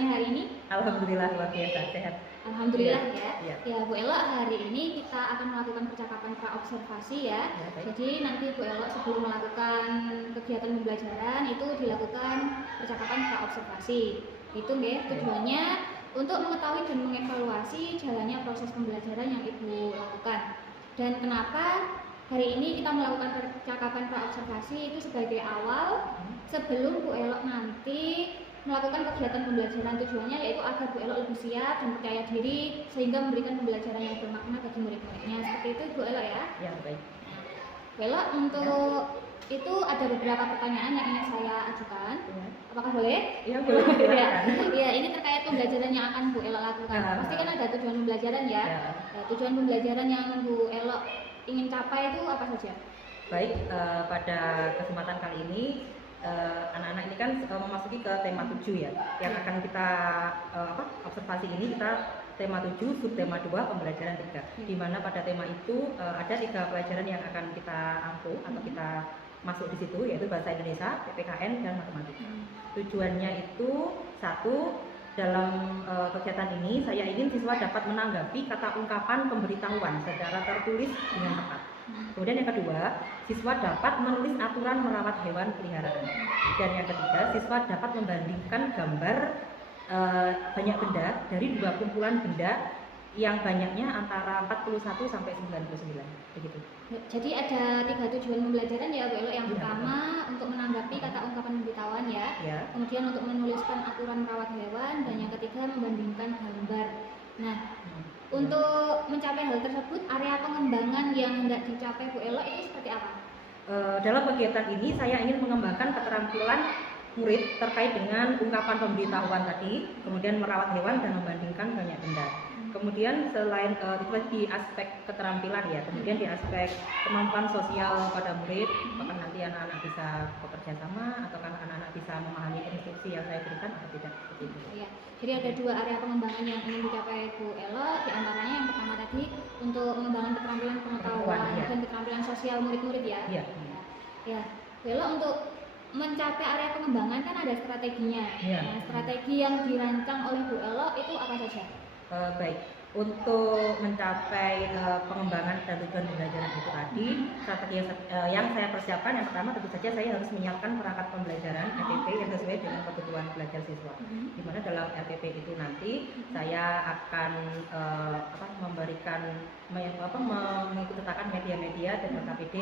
kabarnya hari ini? Alhamdulillah luar biasa sehat. Alhamdulillah ya. Ya. Ya Bu Elo, hari ini kita akan melakukan percakapan praobservasi ya. Jadi nanti Bu Elo sebelum melakukan kegiatan pembelajaran itu dilakukan percakapan praobservasi. Itu nggih tujuannya untuk mengetahui dan mengevaluasi jalannya proses pembelajaran yang Ibu lakukan. Dan kenapa hari ini kita melakukan percakapan praobservasi itu sebagai awal sebelum Bu Elo nanti melakukan kegiatan pembelajaran. Tujuannya yaitu agar Bu Elo lebih siap dan percaya diri sehingga memberikan pembelajaran yang bermakna bagi murid-muridnya. Seperti itu Bu Elo ya. Ya, baik. Bu Elo, untuk itu ada beberapa pertanyaan yang ingin saya ajukan. Ya. Apakah boleh? Iya, boleh. Ya. Ya, ini terkait pembelajaran yang akan Bu Elo lakukan. Pasti kan ada tujuan pembelajaran ya. Ya, tujuan pembelajaran yang Bu Elo ingin capai itu apa saja? Baik, pada kesempatan kali ini anak-anak ini kan memasuki ke tema 7 ya, yang akan kita observasi ini kita tema 7, subtema 2, pembelajaran 3, di mana pada tema itu ada 3 pelajaran yang akan kita ampuh atau kita masuk di situ, yaitu bahasa Indonesia, PPKN, dan matematika. Tujuannya itu satu, dalam kegiatan ini saya ingin siswa dapat menanggapi kata ungkapan pemberitahuan secara tertulis dengan tepat. Kemudian yang kedua, siswa dapat menulis aturan merawat hewan peliharaan. Dan yang ketiga, siswa dapat membandingkan gambar banyak benda dari 2 kumpulan benda yang banyaknya antara 41 sampai 99. Begitu. Jadi ada 3 tujuan pembelajaran ya Bu Elo. Yang pertama untuk menanggapi kata ungkapan pemberitahuan ya. Kemudian untuk menuliskan aturan merawat hewan, dan yang ketiga membandingkan gambar. Nah, untuk mencapai hal tersebut, area pengembangan yang hendak dicapai Bu Elo itu seperti apa? Dalam kegiatan ini saya ingin mengembangkan keterampilan murid terkait dengan ungkapan pemberitahuan tadi, kemudian merawat hewan dan membandingkan banyak benda. Kemudian selain itu di aspek keterampilan ya, kemudian di aspek kemampuan sosial pada murid, apakah nanti anak-anak bisa bekerja sama ataukah anak-anak bisa memahami instruksi yang saya berikan atau tidak, seperti itu. Ya, jadi ada 2 area pengembangan yang ingin dicapai Bu Elo, di antaranya yang pertama tadi untuk mengembangkan keterampilan pengetahuan dan keterampilan sosial murid-murid ya. Ya, Bu Elo, untuk mencapai area pengembangan kan ada strateginya. Nah, strategi yang dirancang oleh Bu Elo itu apa saja? Baik, untuk mencapai pengembangan dan tujuan pembelajaran itu tadi, strategi yang saya persiapkan yang pertama tentu saja saya harus menyiapkan perangkat pembelajaran RPP yang sesuai dengan kebutuhan belajar siswa. Di mana dalam RPP itu nanti saya akan memberikan mengikutsertakan media-media dan LKPD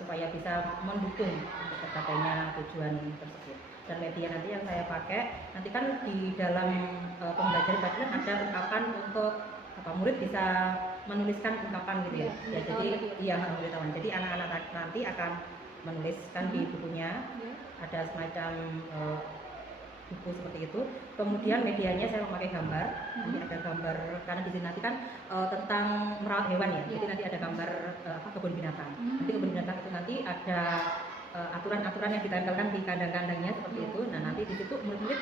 supaya bisa mendukung tercapainya tujuan tersebut. Dan media nanti yang saya pakai, nanti kan di dalam pembelajaran tadi kan ada ungkapan untuk murid bisa menuliskan ungkapan gitu ya. Pemberitahuan. Jadi anak-anak nanti akan menuliskan di bukunya, ada semacam buku seperti itu. Kemudian medianya saya memakai gambar, nanti ada gambar, karena di sini nanti kan tentang merawat hewan ya. Jadi nanti ada gambar kebun binatang. Nanti kebun binatang itu nanti ada aturan-aturan yang ditempelkan di kandang-kandangnya seperti itu. Nah, nanti di situ murid-murid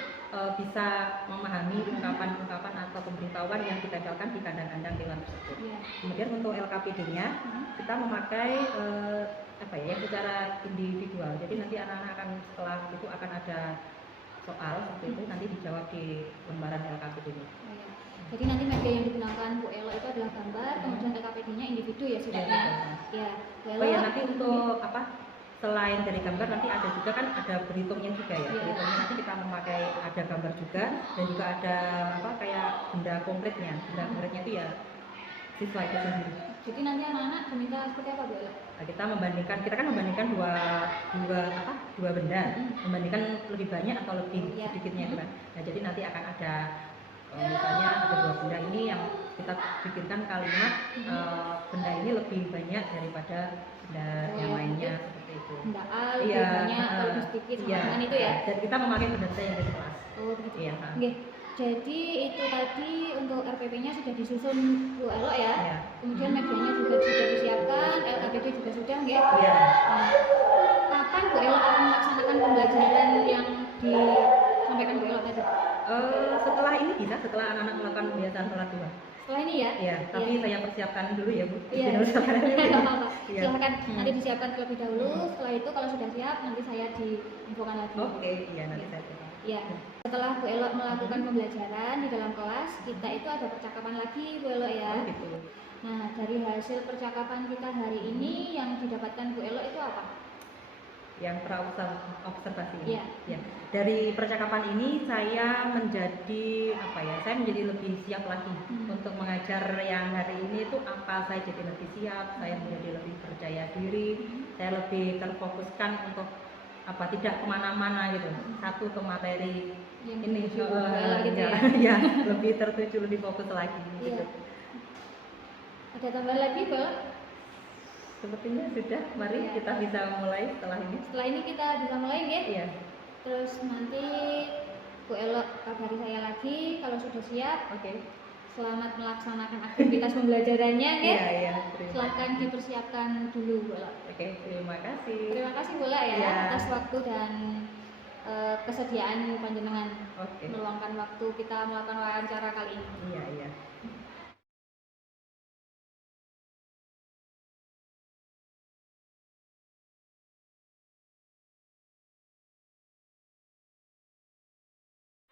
bisa memahami ungkapan-ungkapan atau pemberitahuan yang ditempelkan di kandang-kandang hewan tersebut. Kemudian untuk LKPD-nya kita memakai yang secara individual. Jadi nanti anak-anak akan setelah itu akan ada soal seperti itu, nanti dijawab di lembaran LKPD-nya. Jadi nanti media yang digunakan Bu Elo itu adalah gambar, kemudian LKPD-nya individu ya sudahnya. Nanti untuk selain dari gambar nanti ada juga kan ada berhitungnya juga ya. Berhitungnya nanti kita memakai ada gambar juga, dan juga ada kayak benda konkretnya. Benda konkretnya itu ya siswa itu sendiri. Jadi nanti anak-anak diminta seperti apa Bu Elo? Nah, kita kan membandingkan dua benda, membandingkan lebih banyak atau lebih sedikitnya itu kan. Nah, jadi nanti akan ada misalnya ada 2 benda ini yang kita bikinkan kalimat benda ini lebih banyak daripada benda yang lainnya, seperti itu. Benda A lebih banyak atau lebih sedikit dengan itu ya. Dan kita memakai benda yang dari kelas. Oh begitu. Jadi itu tadi untuk RPP-nya sudah disusun Bu Elo ya. Kemudian medianya juga sudah disiapkan, LKPD juga sudah nggih. Nah, kapan Bu Elo akan melaksanakan pembelajaran yang disampaikan Bu Elo tadi? Setelah ini bisa, setelah anak-anak melakukan kebiasaan sholat duha. Setelah ini ya? Iya, tapi saya persiapkan dulu ya Bu. Silahkan nanti disiapkan terlebih dahulu. Setelah itu kalau sudah siap nanti saya diinfokan lagi. Oke, iya nanti saya. Iya. Setelah Bu Elok melakukan pembelajaran di dalam kelas, kita itu ada percakapan lagi Bu Elok ya. Gitu. Nah, dari hasil percakapan kita hari ini yang didapatkan Bu Elok itu apa? Yang observasi ini. Iya. Ya. Dari percakapan ini saya menjadi saya menjadi lebih siap lagi untuk mengajar yang hari ini itu apa, saya jadi lebih siap, saya menjadi lebih percaya diri, saya lebih terfokuskan untuk tidak kemana-mana gitu, satu ke materi Yang ini dituju Bu Elok gitu ya. ya lebih tertuju, lebih fokus lagi gitu. Iya. Ada tambahan lagi Bu Elok? Sepertinya sudah, mari Iya. kita bisa mulai setelah ini. Setelah ini kita bisa mulai ya. Iya. Terus nanti Bu Elok kabari saya lagi kalau sudah siap. Oke. Selamat melaksanakan aktivitas pembelajarannya ya. Iya. Silahkan dipersiapkan dulu Bu Elok. Oke, terima kasih. Terima kasih Bu Elok ya Iya. atas waktu dan kesediaan panjenengan Oke. meluangkan waktu kita melakukan wawancara kali ini. Iya.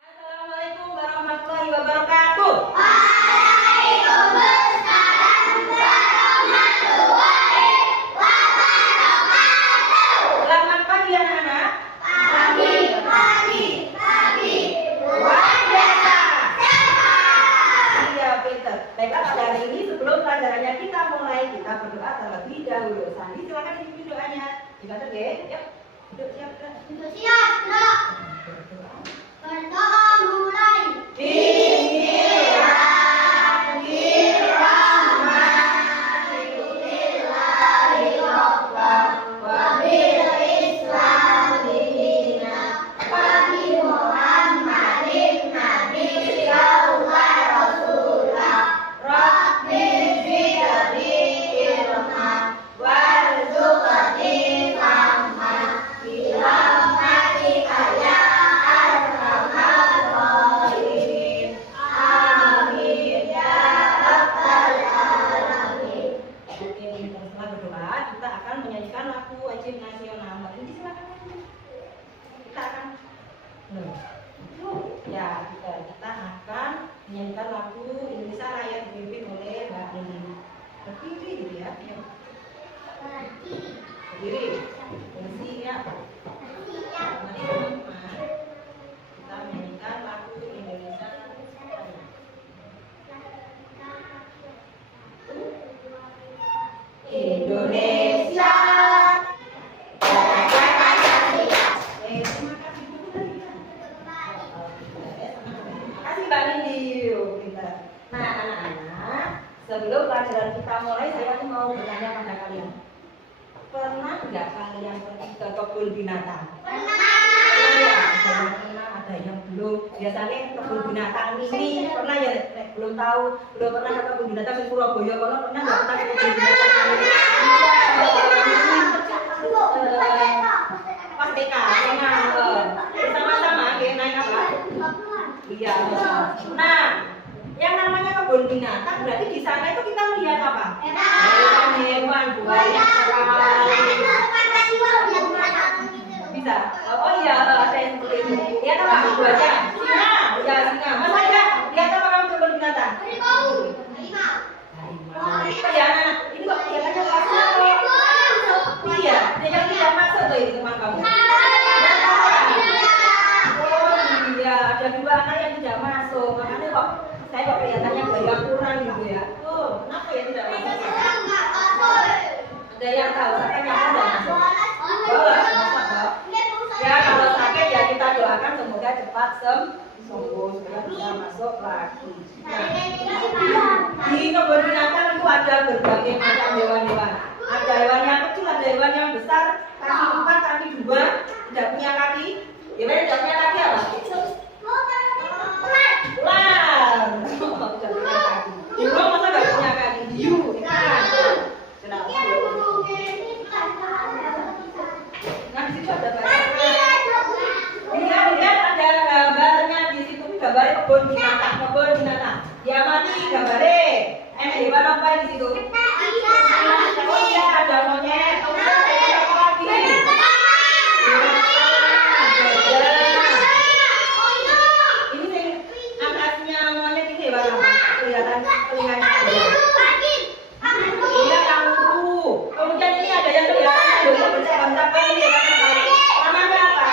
Assalamualaikum warahmatullahi wabarakatuh. Selamat pagi anak-anak. Luar biasa. Iya, Peter. Baiklah, pada hari ini sebelum pelajarannya kita mulai, kita berdoa terlebih dahulu. Sandi, silakan dipimpin doanya. Dibantu ya. Yuk. Duduk siap, Berdoa. Setelah berdoa, kita akan menyanyikan lagu wajib nasional. Ini silakan. Kita akan kita akan menyanyikan lagu Indonesia Raya dipimpin oleh Mbak Lili. Berdiri gitu ya. Berdiri. Posisi ya. Mari teman-teman, kita menyanyikan lagu Indonesia Raya. Indonesia. Kasih Mbak Nindi. Nah, anak-anak, sebelum pelajaran kita mulai, saya mau bertanya pada kalian. Pernah nggak kalian pergi ke kebun binatang? Pernah. Ada yang belum. Biasanya kebun binatang ini pernah ya? Belum tahu, belum pernah ke kebun binatang di Surabaya. Kalau pernah nggak pernah ke kebun binatang ini? Pas TK, sama-sama, naik apa? Iya. Nah, yang namanya kebun binatang berarti di sana itu kita melihat apa? Hewan, buaya, bisa. Oh iya, ada yang seperti itu. Lihat apa? Buaya, singa, ya singa. Mas ada lihat apa kamu kebun binatang? Apa ya anak? Ini kok kelihatannya masuk? Iya, dia yang tidak masuk tuh ini teman kamu. Iya, ada dua anak yang tidak masuk. Makanya kok saya kok kelihatannya banyak kurang gitu ya. Oh, kenapa ya tidak masuk? Ada yang tahu siapa yang tidak masuk? Masuk. Ya kalau sakit ya kita doakan semoga cepat sembuh supaya bisa masuk lagi. Nah, di kebun binatang itu ada berbagai macam hewan-hewan. Ada hewan yang kecil, ada hewan yang besar, kaki 4, kaki 2, tidak punya kaki. Hewan yang tidak punya kaki apa? Ular. Tidak punya kaki. Burung masa tidak punya kaki? Hiu. Nah di situ ada banyak. Lihat ada gambarnya di situ, gambar kebun binatang. Diamati gambarnya. Hewan apa di situ? Oh iya, ada monyet. Oh iya, ada apa lagi? sini Bang. Kelihatan telinganya. Iya, kanguru. Kemudian ini ada yang kelihatan ada bercabang-cabang ini ya. Namanya apa?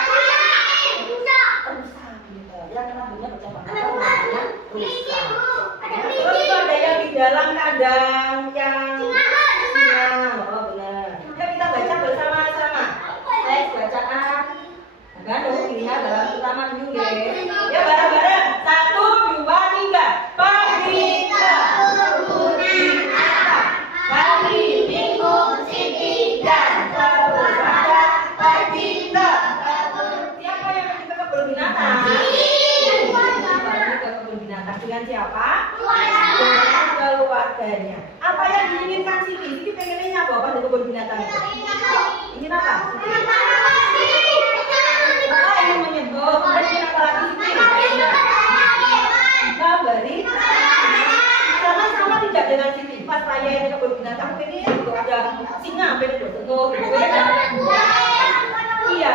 Rusa gitu. Yang kena bunga bercabang-cabang namanya rusa. Terus itu ada yang di dalam kandang yang singa. Oh benar. Yuk kita baca bersama-sama. Teks bacaan. Kan dilihat dalam utama dulu ya. Ya bareng-bareng. 1, 2, 3. Pagi kebun binatang. Pagi minggu Siti dan terus ada pergi ke kebun. Siapa yang pergi ke kebun binatang? Pergi ke kebun binatang dengan siapa? Dengan keluarganya. Apa yang diinginkan Siti? Siti pengennya apa di kebun binatang itu? Ingin apa? Ingin menyentuh. Dan ingin apa lagi Siti? Memberi. Sama-sama tidak dengan Siti. Pas saya ini kebun binatang ini untuk ada singa, pengen bersentuh. Iya.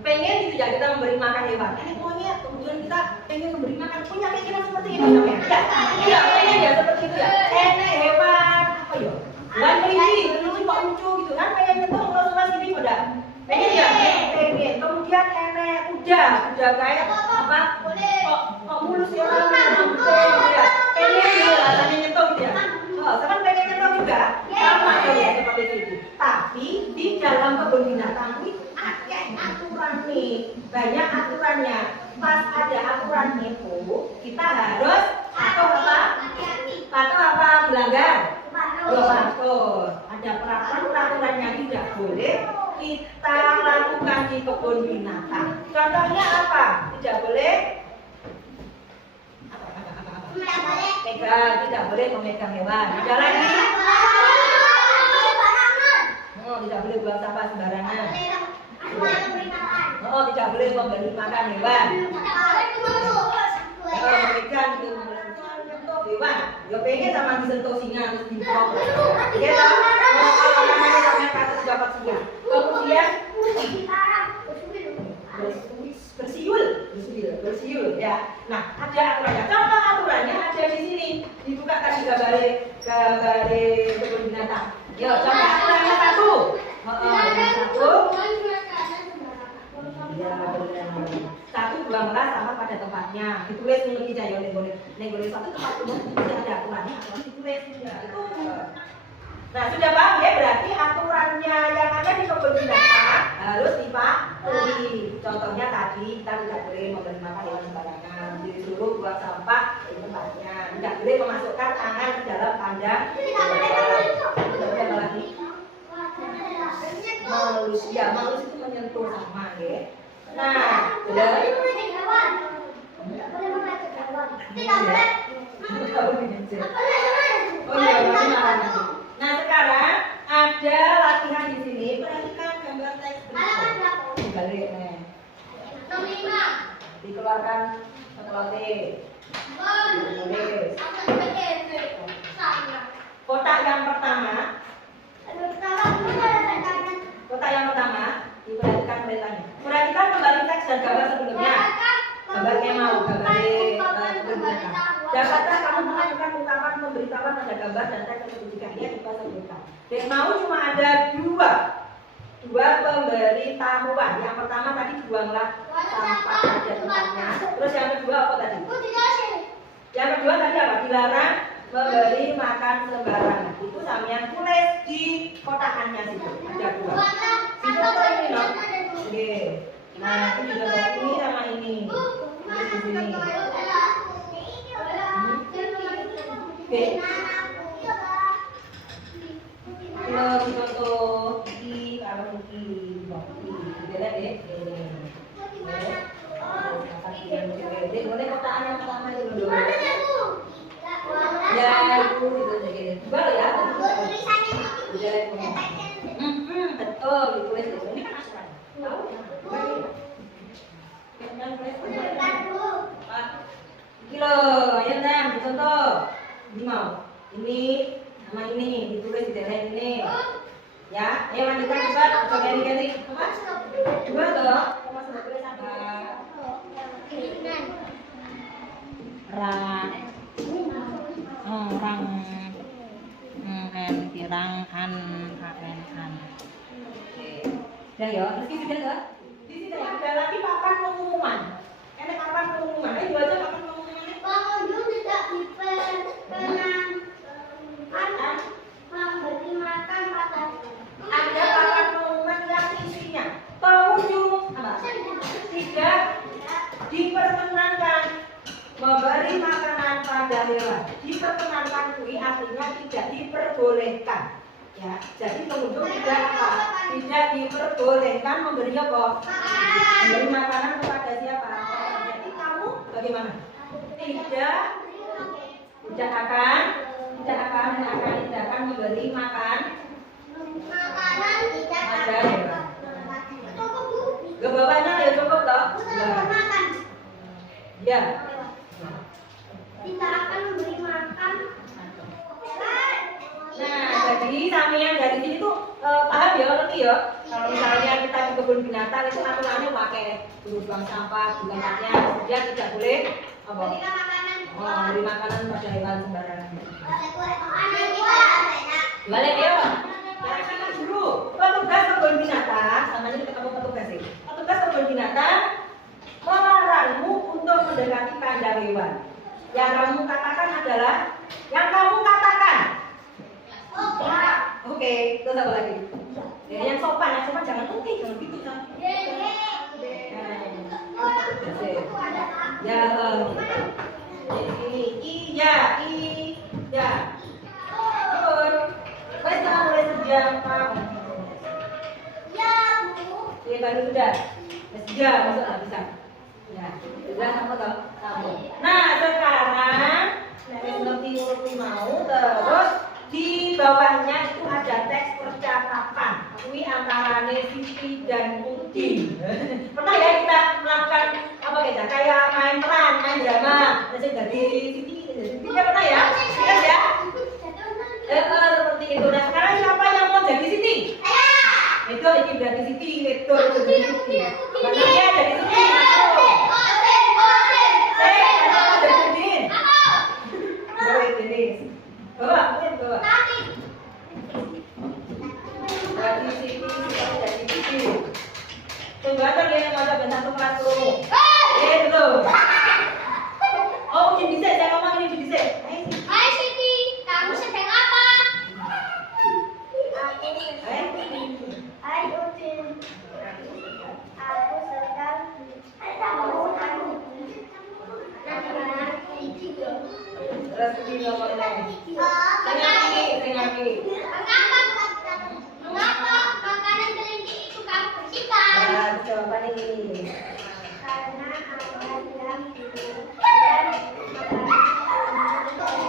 Pengen gitu ya kita memberi makan hewan. Ini pokoknya kemudian kita pengen memberi makan punya keinginan seperti ini namanya. Iya, pengen ya seperti itu ya. Enak hewan apa ya? Hewan kelinci, kelinci kok lucu gitu kan? Pengen nyentuh ulas-ulas gini pada. Pengen ya? Pengen. Kemudian enak kuda kayak apa? Kok mulus ya orang ya? Pengen gitu rasanya nyentuh gitu ya. Oh, sama pengen nyentuh juga. Sama ya seperti itu. Tapi di dalam kebun binatang ini ada aturan nih, banyak aturannya. Pas ada aturan itu, kita harus atau apa melanggar. Betul. Ada peraturan-peraturannya tidak boleh kita lakukan di kebun binatang. Contohnya apa? Tidak boleh pegang, tidak boleh memegang hewan. Ada lagi? Oh, tidak boleh buang sampah sembarangan. Oh, tidak boleh memberi makan hewan. Memegang itu menyentuh hewan. Ya pengen sama disentuh singa terus dibuang. Ya tahu? Kalau namanya sampai kata dapat singa. Kemudian bersiul ya. Nah, ada aturannya. Contoh aturannya ada di sini. Dibuka tadi gambar kebun binatang. Yo, contoh aturannya 1. Yang 1. Ya, benar. 1 buanglah sampah pada tempatnya. Ditulis nih aja ya boleh satu tempat umum tidak ada aturannya ditulis ya. Itu. Nah, sudah paham ya, berarti aturannya yang ada di kebun binatang harus dipatuhi. Contohnya tadi kita tidak boleh memberi makan hewan sembarangan, disuruh buang sampah di tempatnya, tidak boleh memasukkan tangan ke dalam kandang. Ada lagi? Malus itu menyentuh sama ya. Nah, sudah. Nah, sekarang ada latihan di sini. Perhatikan gambar teks berikut. Dibalik nih. Dikeluarkan satu lote. Ditulis. Kotak yang pertama. Diperhatikan beritanya. Perhatikan kembali teks dan gambar sebelumnya. Gambarnya mau gambar kebun. Dapatkah kamu melakukan ungkapan pemberitahuan pada gambar dan teks tersebut jika ia sebutkan? Dan mau cuma ada dua pemberitahuan. Yang pertama tadi buanglah sampah pada tempatnya. Terus yang kedua apa tadi? Yang kedua tadi apa? Dilarang memberi makan sembarangan. Itu sampean tulis di kotakannya situ. Ada 2. Situ atau ini loh? Oke. Nah, itu juga ini sama ini. Tulis di sini. Oke. Kalau contoh ini kalau ini lihat deh. Boleh kotaan yang pertama dulu. Ya, itu jadi. Coba ya. Betul, ditulis di sini kan asuran. Tahu? Kilo, ya kan, contoh. Ini mau. Ini sama ini ditulis di dalam ini. Ya, lanjutkan juga. Coba ganti. Dua toh. Kamu sudah tulis apa? ya. Di sini ada lagi papan pengumuman. Ini papan pengumuman. Ayo baca papan pengumumannya. Pengunjung tidak diperkenankan memberi makan pada Ada papan pengumuman yang isinya pengunjung tidak diperkenankan memberi makanan pada hewan. Diperkenankan itu artinya tidak diperbolehkan. Ya, jadi pengunjung tidak diperbolehkan memberi apa? Memberi makanan kepada siapa? Jadi kamu bagaimana? Tidak akan memberi makan makanan tidak pada ada. hewan. Cukup Bu. Ke bawahnya ya cukup toh? Makan. Ya. Tidak akan memberi makan. Nah, jadi sampean dari sini tuh paham ya, ngerti ya? Kalau misalnya kita di kebun binatang itu aturannya pakai guru buang sampah, bukan haknya dia tidak boleh apa? Berikan makanan. Beri makanan pada hewan sembarangan. Ada Balik ya, Pak. Karena guru, petugas kebun binatang, namanya kita ketemu petugas ini. Petugas kebun binatang melarangmu untuk mendekati kandang hewan. Yang kamu katakan adalah yang kamu katakan. Oke, terus apa lagi? Ya, yang sopan jangan oke, jangan gitu kan. Ya, iya. Betul. Baik, sekarang mulai sejam Pak. Ya, Bu. Ya, baru sudah. Sejam masuk nggak bisa. Ya, sudah sama toh? Sama. Nah, sekarang nanti mau terus di bawahnya itu ada teks percakapan. Ini antara Siti dan Udin. Pernah ya kita melakukan apa kita? Kayak main peran, main drama. Nanti dari Siti, pernah ya? Ingat ya? Seperti itu. Nah, sekarang siapa yang mau jadi Siti? Itu ini berarti Siti, itu jadi Siti. Makanya jadi Siti. Jadi Udin. Bawa ini. Bawa. Dari sini dari sini. Coba kan yang ada bentar tuh kelas dulu. Belum. Oh, ini bisa saya ngomong ini bisa. Hai Siti, kamu sedang apa? Hai Udin. Aku sedang Terus ini ngomong lagi. Sengaja. Mengapa makanan kelinci itu kamu bersihkan? Nah, jawaban ini. Karena ada yang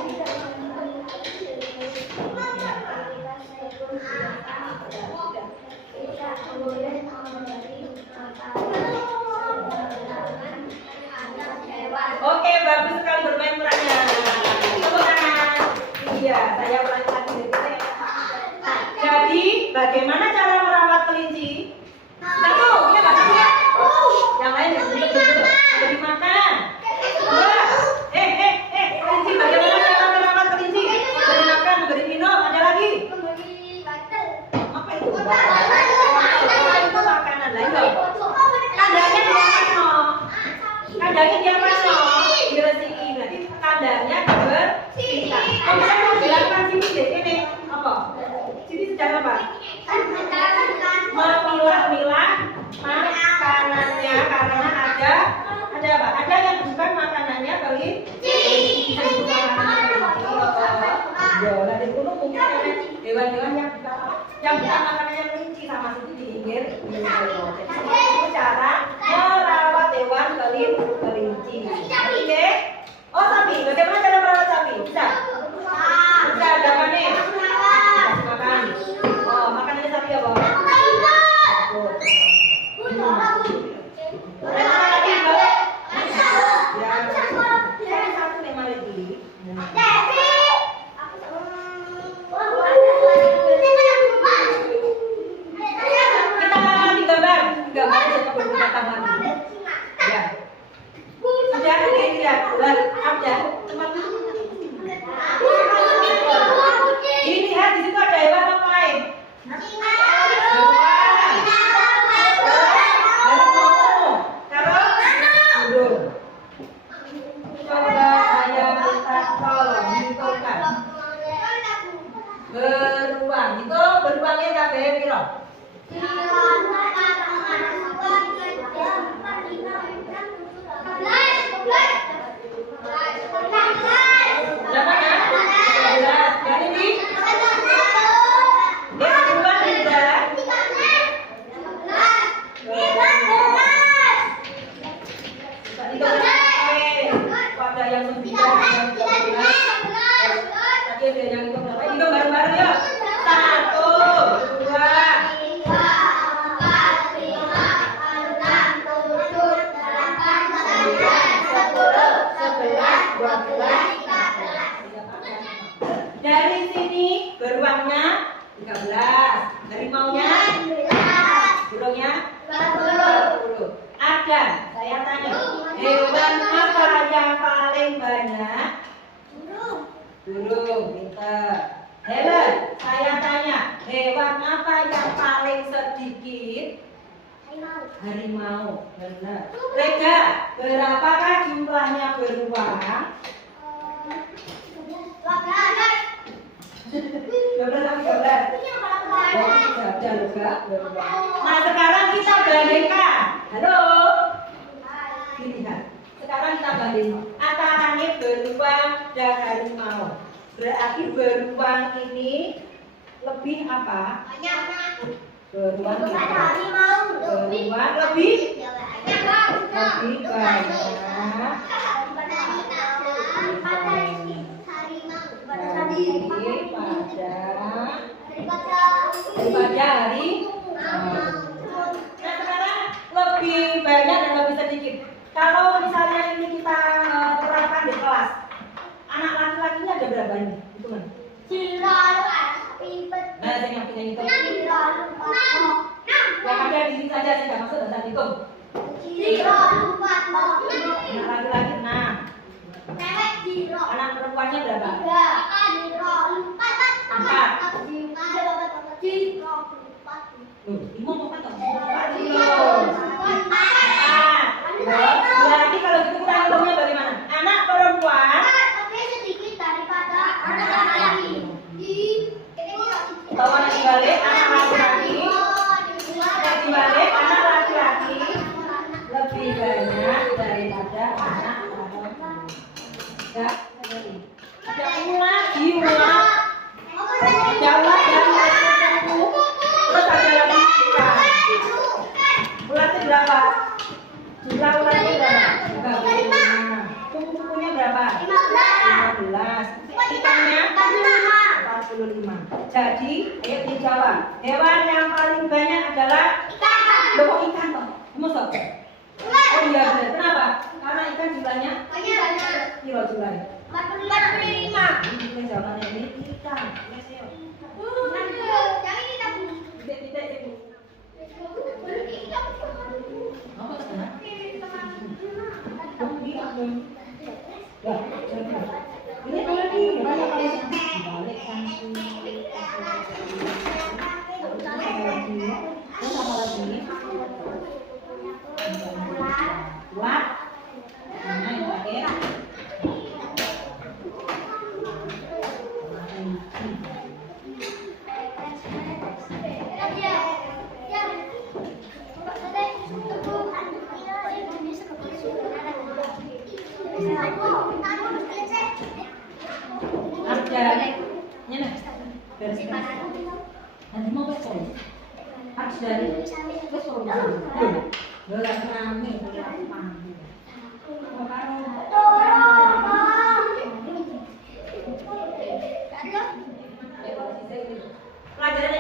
tidak boleh memberi hewan. Oke, bagus sekali bermain perannya. Tepuk tangan. Iya, saya ulangi lagi. Jadi, bagaimana cara merawat kelinci? Satu, ya Mbak Siti ya. Yang lain ya, dulu. Ada dimakan. Dua. Kelinci, bagaimana cara merawat kelinci? Beri makan, beri minum, ada lagi. Memberi batel. Apa itu? Itu makanan lagi. Kandangnya diapain? Kandangnya diapain? Dibersihkan. Berarti kandangnya dibersihkan. Kamu kan mau bilangkan Siti deh, ini apa? Siti sedang apa? Memilah-milah makanannya karena ada apa? Ada yang bukan makanannya kelinci. Ya, nanti dulu mungkin ada hewan-hewan yang bukan makanannya kelinci sama Siti di pinggir. Itu cara merawat hewan kelinci. Oke? Oh, sapi. Bagaimana cara merawat sapi? Bisa? Bisa ada apa nih? Kasih makan. Oh, makanannya sapi apa? Satu memang lagi. Kita ganti gambar aja kebun binatang. Dari sini beruangnya 13, harimaunya burungnya 40. Ada, saya tanya, hewan apa yang paling banyak? Burung, pinter. Helen, saya tanya, hewan apa yang paling sedikit? Harimau, benar. Rega, berapakah jumlahnya beruang? 12 sampai 13. Oh, sudah ada loh, Kak. Nah, sekarang kita bandingkan. Halo. Lihat. Sekarang kita bandingkan antara beruang dan harimau. Berarti beruang ini lebih apa? Beruang lebih daripada harimau. Nah, sekarang lebih banyak dan lebih sedikit. Kalau misalnya ini kita terapkan di kelas, anak laki-lakinya ada berapa ini? Hitungan. Nah, saya ngerti itu. Yang ada di sini saja, saya nggak maksud dan hitung. Anak laki-laki 6. Anak perempuannya berapa? 4. Imam apa tak? 4. Berarti kalau gitu kita hitungnya bagaimana? Anak perempuan bawa dibalik anak laki-laki, dibalik anak laki-laki lebih banyak daripada anak perempuan. Ya, lagi ulang. Jawab dan menentukan. Terus ada lagi bukan. Ulatnya berapa? Jumlah ulatnya berapa? 35. Kuku-kukunya berapa? 15. Ikannya 45. Jadi, ayo dijawab. Hewan yang paling banyak adalah ikan toh. Masuk. Oh iya benar. Kenapa? Karena ikan jumlahnya kilo jumlahnya. 45. Ini jawabannya ini ikan. Ini boleh nih, banyak kali dibalik kan. Terus apa lagi? Buat. Nah, yang pakai. Nanti mau besok harus dari besok belum rame pelajaran yang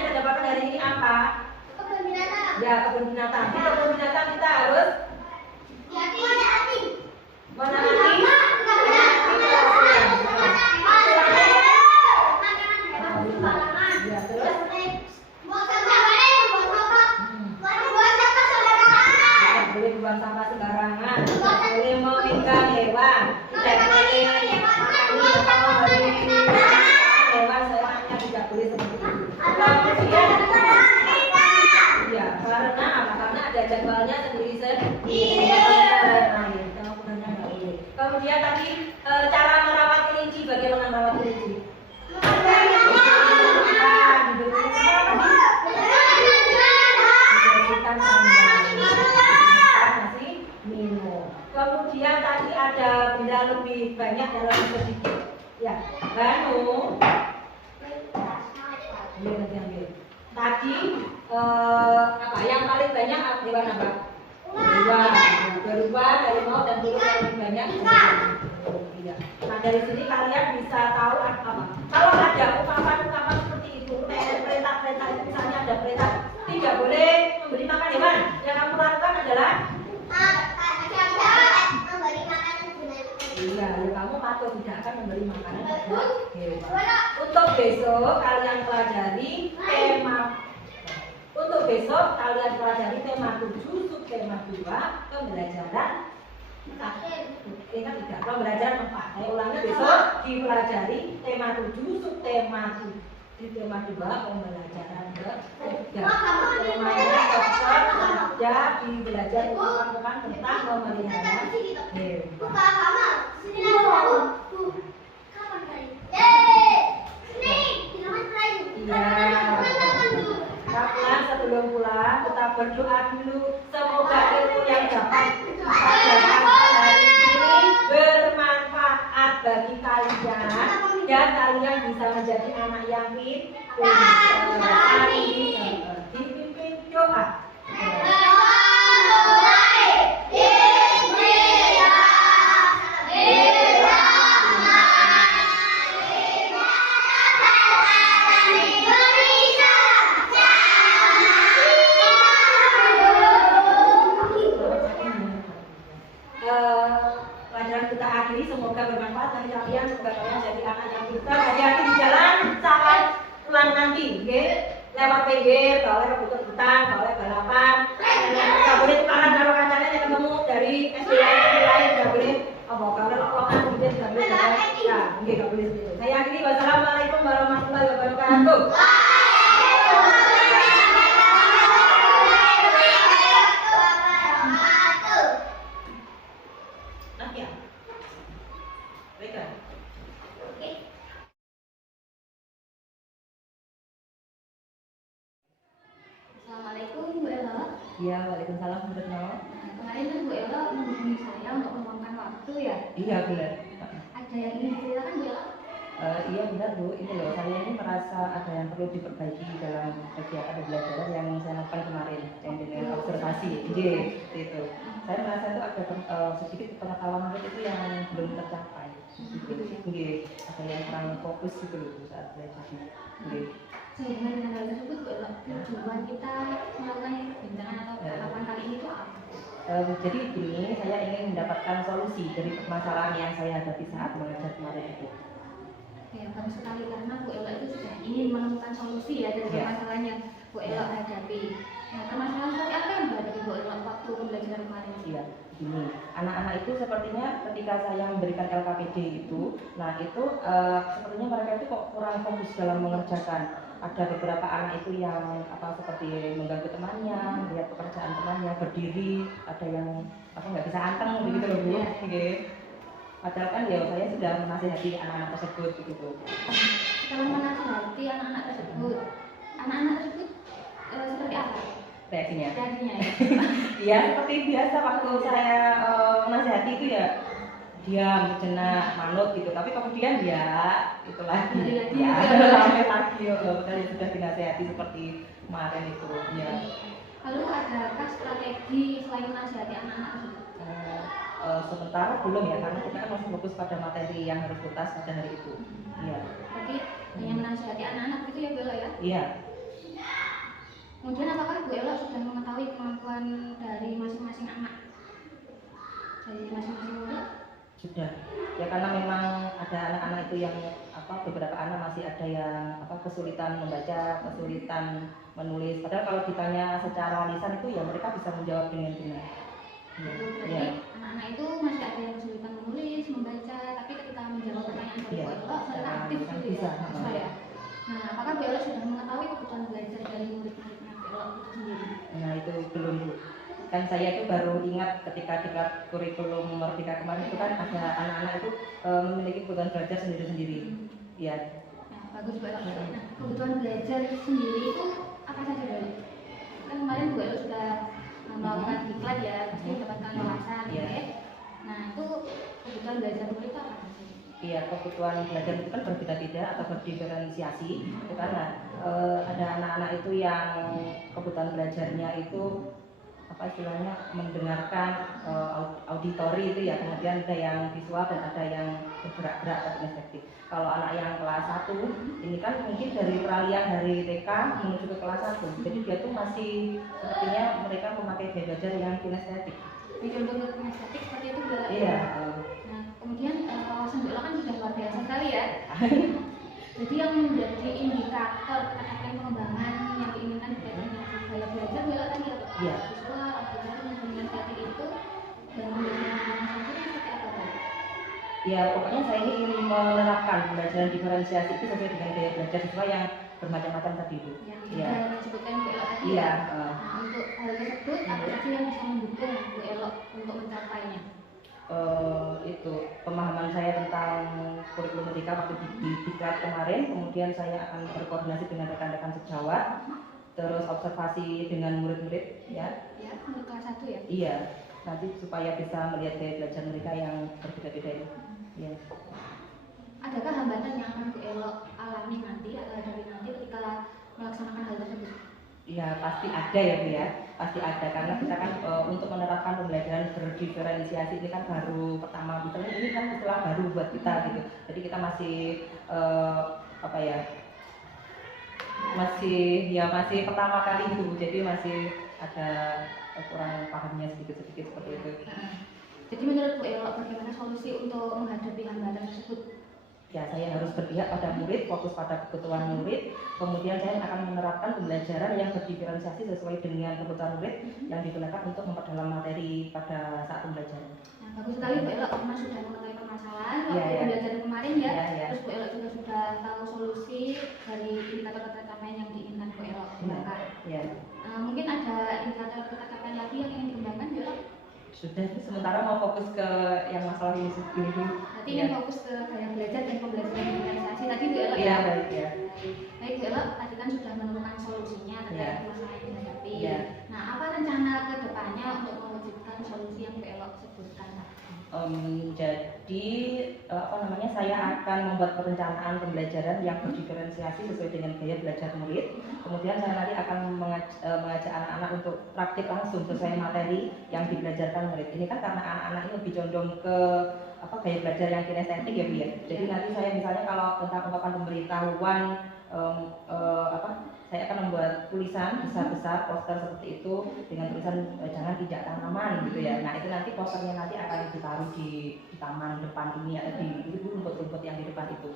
kita dapatkan hari ini apa? Ya, kebun binatang. Di kebun binatang kita harus menaati buang sampah sembarangan, tidak boleh memegang hewan, tidak boleh makani hewan seenaknya, tidak boleh seperti itu. Kemudian, ya karena apa? Karena ada jadwalnya sendiri-sendiri. Kemudian tadi cara merawat kelinci, bagaimana merawat kelinci? Kemudian tadi ada benda lebih banyak dan lebih sedikit. Ya, Banu. Tadi apa? Yang paling banyak hewan apa? Beruang, harimau dan burung yang lebih banyak. Tidak. Nah dari sini kalian bisa tahu apa? Kalau ada ungkapan-ungkapan seperti itu, perintah-perintah itu misalnya ada perintah tidak boleh memberi makan hewan. Yang kamu lakukan adalah iya, ya kamu patuh, tidak akan memberi makanan pada hewan. Untuk besok kalian pelajari tema. Untuk besok kalian pelajari tema 7, subtema 2, pembelajaran. Kita tidak pembelajaran 4. Saya ulangi, besok dipelajari tema 7, subtema 2. Di tema 2 pembelajaran ketiga. Temanya dokter ada di belajar bukan tentang memelihara hewan. Buka kamar. Sini aku. Kapan kali? Sini. Jangan main. Iya. Kapan sebelum pulang kita berdoa dulu. Semoga ilmu yang dapat dipelajari hari ini bermanfaat bagi kalian dan kalian bisa menjadi anak yang pintar. Dipimpin doa. Pelajaran kita akhiri, semoga bermanfaat bagi kalian, semoga kalian jadi anak yang pintar. Hati-hati di jalan saat pulang nanti, oke? Lewat pinggir, kalau rebut-rebutan, kalau balapan, nggak boleh tukaran kalau kacanya yang ketemu dari SD lain, nggak boleh. Kalau lokan gitu, nggak boleh. Ya, nggak boleh seperti itu. Saya akhiri, wassalamualaikum warahmatullahi wabarakatuh. Assalamualaikum Bu Ella. Iya, waalaikumsalam Bu Retno. Kemarin kan Bu Ella menghubungi saya untuk meluangkan waktu ya. Iya benar. Ada yang ingin diceritakan Bu Ella? Iya benar Bu, ini loh saya ini merasa ada yang perlu diperbaiki dalam kegiatan pembelajaran yang saya lakukan kemarin yang dengan observasi, itu. Saya merasa itu ada sedikit pengetahuan murid itu yang belum tercapai. Ada yang kurang fokus gitu loh saat belajar. Sehubungan dengan hal tersebut Bu Ella, tujuan kita melakukan perbincangan atau percakapan kali ini itu apa? Jadi begini, saya ingin mendapatkan solusi dari permasalahan yang saya hadapi saat mengajar kemarin itu. Ya, bagus sekali karena Bu Ella itu sudah ingin menemukan solusi ya dari permasalahan yang Bu Ella hadapi. Nah, permasalahan seperti apa yang dihadapi Bu Ella waktu pembelajaran kemarin? Iya, begini. Anak-anak itu sepertinya ketika saya memberikan LKPD itu, nah itu sepertinya mereka itu kok kurang fokus dalam mengerjakan. Ada beberapa anak itu yang seperti mengganggu temannya, lihat pekerjaan temannya, berdiri, ada yang nggak bisa anteng begitu loh Bu. Padahal kan ya saya sudah menasihati anak-anak tersebut begitu. Setelah menasihati anak-anak tersebut seperti apa Reaksinya? Reaksinya ya? Ya seperti biasa waktu saya menasihati itu ya diam, jenak, manut gitu. Tapi kemudian ya itu lagi, sampai lagi kali sudah dinasihati seperti kemarin itu. Ya. Lalu adakah strategi selain menasihati anak-anak tersebut? Sementara belum ya, karena kita kan masih fokus pada materi yang harus tuntas pada hari itu. Iya. Jadi hanya menasihati anak-anak itu ya Bu Ella ya? Iya. Kemudian apakah Bu Ella sudah mengetahui kemampuan dari masing-masing anak? Dari masing-masing murid? Sudah. Ya karena memang ada anak-anak itu yang beberapa anak masih ada yang kesulitan membaca, kesulitan menulis. Padahal kalau ditanya secara lisan itu ya mereka bisa menjawab dengan benar. Jadi anak-anak itu masih ada yang kesulitan menulis, membaca, tapi ketika menjawab pertanyaan dari Bu Ella mereka aktif gitu ya. Nah, apakah Bu Ella sudah mengetahui kebutuhan belajar dari murid-muridnya Bu Ella itu sendiri? Nah itu belum Bu. Kan saya itu baru ingat ketika di kurikulum Merdeka kemarin itu kan ada anak-anak itu memiliki kebutuhan belajar sendiri-sendiri. Iya. Nah, bagus Bu Ella. Nah, kebutuhan belajar sendiri itu apa saja Bu Ella? Kan kemarin Bu Ella sudah melakukan diklat ya, pasti mendapatkan wawasan ya. Nah, itu kebutuhan belajar murid itu apa? Iya, kebutuhan belajar itu kan berbeda-beda atau berdiferensiasi. Itu karena ada anak-anak itu yang kebutuhan belajarnya itu istilahnya mendengarkan auditori itu ya, kemudian ada yang visual dan ada yang bergerak-gerak atau kinestetik. Kalau anak yang kelas 1 ini kan mungkin dari peralihan dari TK menuju ke kelas 1, jadi dia tuh masih sepertinya mereka memakai gaya belajar yang kinestetik. Contoh kinestetik seperti itu Bu Ella. Iya. Nah, kemudian wawasan Bu Ella menjadi indikator terkait pengembangan yang diinginkan berkaitan dengan gaya belajar Bu Elo tadi ya Pak? Iya. Siswa apabila dengan kreatif itu dan pembelajaran seperti apa Pak? Ya pokoknya saya ini ingin menerapkan pembelajaran diferensiasi itu sesuai dengan gaya belajar siswa yang bermacam-macam tadi Bu. Yang Iya. disebutkan Bu Elo tadi Iya. ya. Nah, untuk hal tersebut apa saja yang bisa mendukung Bu Elo untuk mencapainya? Itu pemahaman saya tentang kurikulum merdeka waktu di diklat kemarin, kemudian saya akan berkoordinasi dengan rekan-rekan sejawat, terus observasi dengan murid-murid ya. Ya, untuk kelas 1 ya. Iya, nanti supaya bisa melihat gaya belajar mereka yang berbeda-beda itu. Ya. Adakah hambatan yang akan Bu Elo alami nanti atau hadapi nanti ketika melaksanakan hal tersebut? Ya pasti ada ya Bu ya, pasti ada karena kita kan untuk menerapkan pembelajaran berdiferensiasi ini kan baru pertama, misalnya ini kan istilah baru buat kita gitu, jadi kita masih apa ya, masih pertama kali gitu Bu, jadi masih ada kurang pahamnya sedikit-sedikit seperti itu. Jadi menurut Bu Elo bagaimana solusi untuk menghadapi hambatan tersebut? Ya saya harus berpihak pada murid, fokus pada kebutuhan murid, kemudian saya akan menerapkan pembelajaran yang berdiferensiasi sesuai dengan kebutuhan murid yang digunakan untuk memperdalam materi pada saat pembelajaran. Nah, bagus sekali Bu Elo karena sudah mengetahui permasalahan waktu Iya, iya. pembelajaran kemarin ya. Iya. Terus Bu Elo juga sudah tahu solusi dari indikator pencapaian yang diinginkan Bu Elo kembangkan. Ya. Mungkin ada indikator pencapaian lagi yang ingin dikembangkan Bu Elo? Sudah, sementara mau fokus ke yang masalah ini dulu. Berarti ingin fokus ke gaya belajar dan pembelajaran diferensiasi tadi Bu Elo Iya, ya? baik ya. Baik Bu Elo, tadi kan sudah menemukan solusinya terkait Iya. masalah yang dihadapi. Iya. Nah, apa rencana ke depannya untuk mewujudkan solusi yang Bu Elo sebutkan? Jadi apa namanya, saya akan membuat perencanaan pembelajaran yang berdiferensiasi sesuai dengan gaya belajar murid. Kemudian saya nanti akan mengajak anak-anak untuk praktik langsung sesuai materi yang dibelajarkan murid. Ini kan karena anak-anak ini lebih condong ke gaya belajar yang kinestetik ya Bu ya. Jadi nanti saya misalnya kalau tentang ungkapan pemberitahuan saya akan membuat tulisan besar-besar, poster seperti itu dengan tulisan jangan injak tanaman gitu ya. Nah itu nanti posternya nanti akan ditaruh di taman depan ini atau di rumput-rumput yang di depan itu.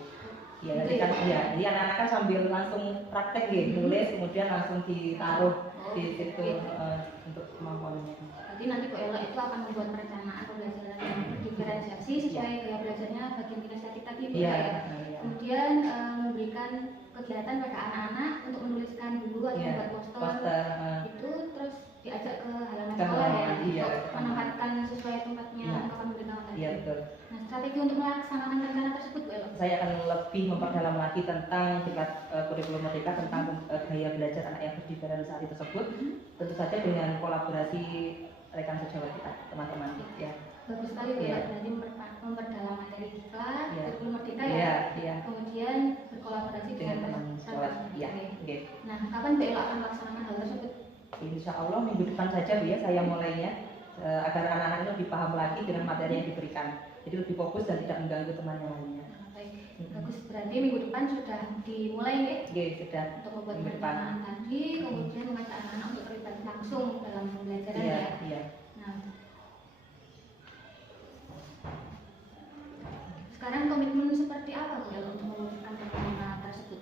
Ya nanti kan ya, jadi anak-anak kan sambil langsung praktek gitu, nulis kemudian langsung ditaruh di situ untuk kemampuannya. Jadi nanti Bu Elo itu akan membuat perencanaan pembelajaran yang berdiferensiasi sesuai gaya belajarnya bagian kinestetik tadi Bu Iya. ya. Kemudian memberikan kegiatan pada anak-anak untuk menuliskan dulu atau membuat poster itu, terus diajak ke halaman sekolah ya untuk menempatkan sesuai tempatnya ungkapan pemberitahuan tadi. Iya betul. Nah, strategi untuk melaksanakan rencana tersebut Bu Elo? Saya akan lebih memperdalam lagi tentang tingkat kurikulum merdeka tentang gaya belajar anak yang berdiferensiasi tersebut, tentu saja dengan kolaborasi rekan sejawat kita, teman-teman ya. Bagus sekali Bu Elo, berarti memperdalam materi kita, kurikulum merdeka Iya. Kemudian berkolaborasi Dengan teman sejawat. Iya. Oke. Nah, kapan Bu Elo akan melaksanakan hal tersebut? Insya Allah minggu depan saja Bu ya, saya mulainya agar anak-anak ini lebih paham lagi dengan materi yang diberikan. Jadi lebih fokus dan tidak mengganggu teman yang lainnya. Baik, bagus. Berarti minggu depan sudah dimulai ya? Oke, sudah. Untuk membuat Minggu depan. perencanaan tadi, kemudian mengajak anak-anak untuk terlibat langsung dalam pembelajaran Iya, ya. iya. Nah, sekarang komitmen seperti apa Bu Elo untuk mewujudkan rencana tersebut?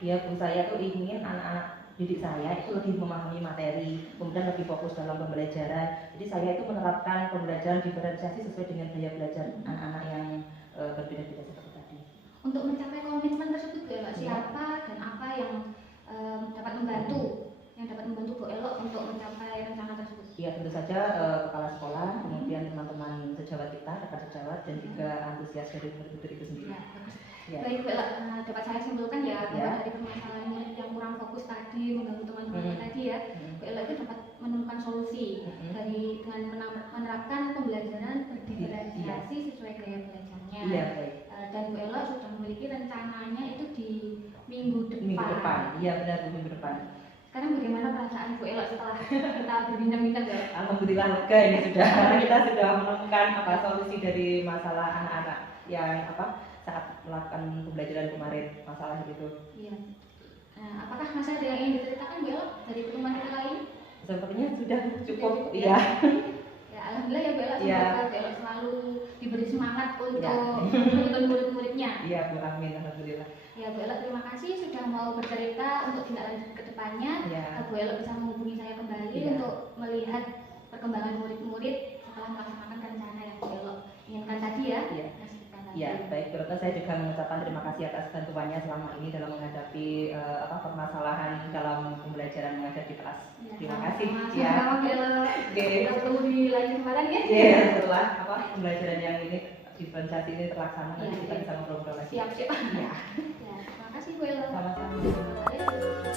Ya Bu, saya tuh ingin anak-anak didik saya itu lebih memahami materi, kemudian lebih fokus dalam pembelajaran. Jadi saya itu menerapkan pembelajaran diferensiasi sesuai dengan gaya belajar anak-anak yang berbeda-beda seperti tadi. Untuk mencapai komitmen tersebut Bu Elo, siapa dan apa yang dapat membantu Bu Elo untuk mencapai rencana tersebut? Ya tentu saja kepala sekolah, kemudian teman-teman sejawat kita, rekan sejawat, dan juga antusias dari murid-murid itu sendiri. Ya, bagus. Ya. Baik Bu Elo, dapat saya simpulkan ya bahwa dari permasalahan murid yang kurang fokus tadi, mengganggu teman-teman tadi ya, Bu Elo itu dapat menemukan solusi dengan menerapkan pembelajaran berdiferensiasi sesuai gaya belajarnya. Iya, baik. Dan Bu Elo sudah memiliki rencananya itu di minggu depan. Minggu depan, iya benar Bu, minggu depan. Sekarang bagaimana perasaan Bu Elo setelah kita berbincang-bincang ya? Alhamdulillah lega ini sudah, karena kita sudah menemukan solusi dari masalah anak-anak yang saat melakukan pembelajaran kemarin, masalah gitu. Iya. Nah, apakah masih ada yang ingin diceritakan Bu Elo dari teman kita lain? Sepertinya sudah cukup, ya. iya. Ya, alhamdulillah ya Bu Elo, Iya. semoga Bu Elo selalu diberi semangat untuk Iya. menuntun murid-murid berikutnya. Iya Bu, amin, alhamdulillah. Ya Bu Elo, terima kasih sudah mau bercerita untuk tindak lanjut ke depannya. Iya. Bu Elo bisa menghubungi saya kembali Iya. untuk melihat perkembangan murid-murid setelah melaksanakan rencana yang Bu Elo inginkan tadi ya. Iya. Nasibkan tadi. Ya, baik Bu Retno, saya juga mengucapkan terima kasih atas bantuannya selama ini dalam menghadapi permasalahan dalam pembelajaran mengajar di kelas. Ya, Terima sama-sama. kasih. Sama-sama Bu Elo. Oke. Kita ketemu di lain kesempatan ya. Iya, setelah pembelajaran yang ini diferensiasi ini terlaksana, nanti Iya, kita iya. bisa ngobrol-ngobrol lagi. Siap-siap. Iya. Ya, terima kasih Bu Elo. Sama-sama. Assalamualaikum.